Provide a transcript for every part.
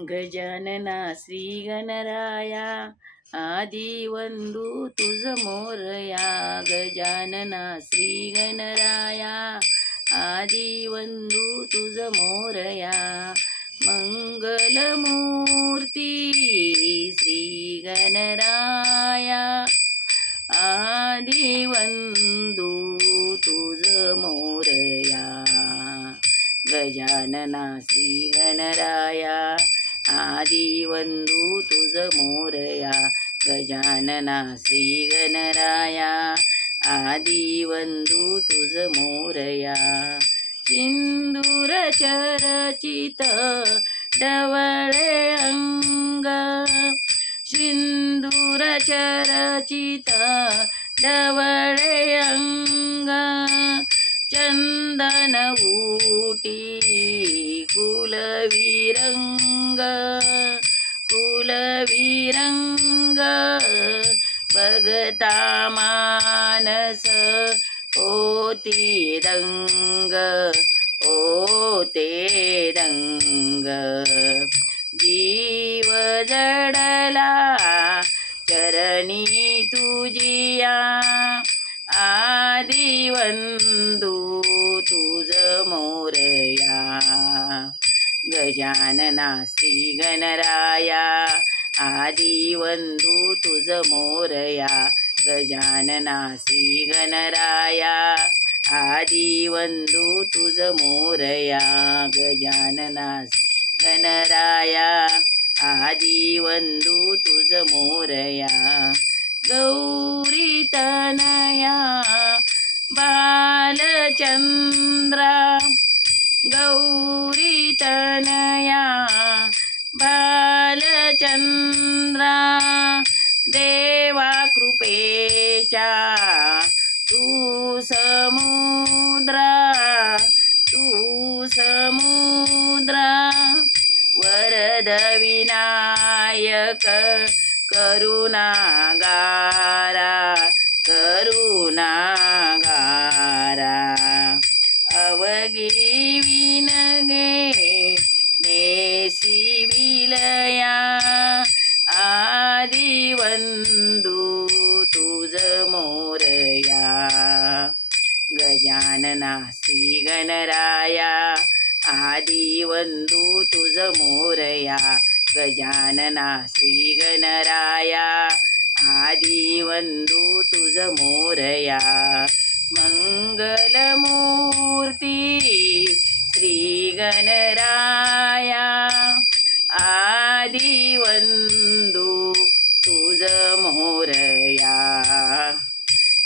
गजानना श्री गणराया आदिवंदू तुझ मोरया. गजानना श्री गणराया आदिवंदू तुझ मोरया. मंगलमूर्ती श्री गणराया आदिवंदू तुझ मोरया. गजानना श्री गणराया आदिवंदू तुझ मोरया. गजानना श्री गणराया आदिवंदू तुझ मोरया. सिंदूर चरचित डवळे अंग. सिंदूर चरचित डवळे अंग. चंदन उटी कुलविरंग. कुलविरंग बघता मानस होती दंग. होते दंग. जीव जडला चरणी तुझिया. आदिवंदू तुझ मोरया. गजानना श्री गणराया आदिवंदू तुझ मोरया. गजानना श्री गणराया आदिवंदू तुझ मोरया. गजानना गणराया आदिवंदू तुझ मोरया. गौरी तनया बालचंद्रा. गौरी तनया बालचंद्रा. देवा कृपेचा तू समुद्रा. तू समुद्रा. वरद विनायक करुणागारा. करुणागारा. अवघी विनगे नेसी विलया. आदिवंदू तुझ मोरया. गजानना श्री गणराया आदिवंदू तुझ मोरया. गजानना श्री गणराया आदिवंदू तुझ मोरया. मंगलमूर्ती श्री गणराया आदिवंदू तुझ मोरया.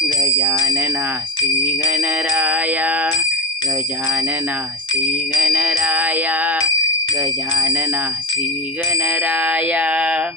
गजानना श्री गणराया. गजानना श्री गणराया. गजानना श्री गणराया.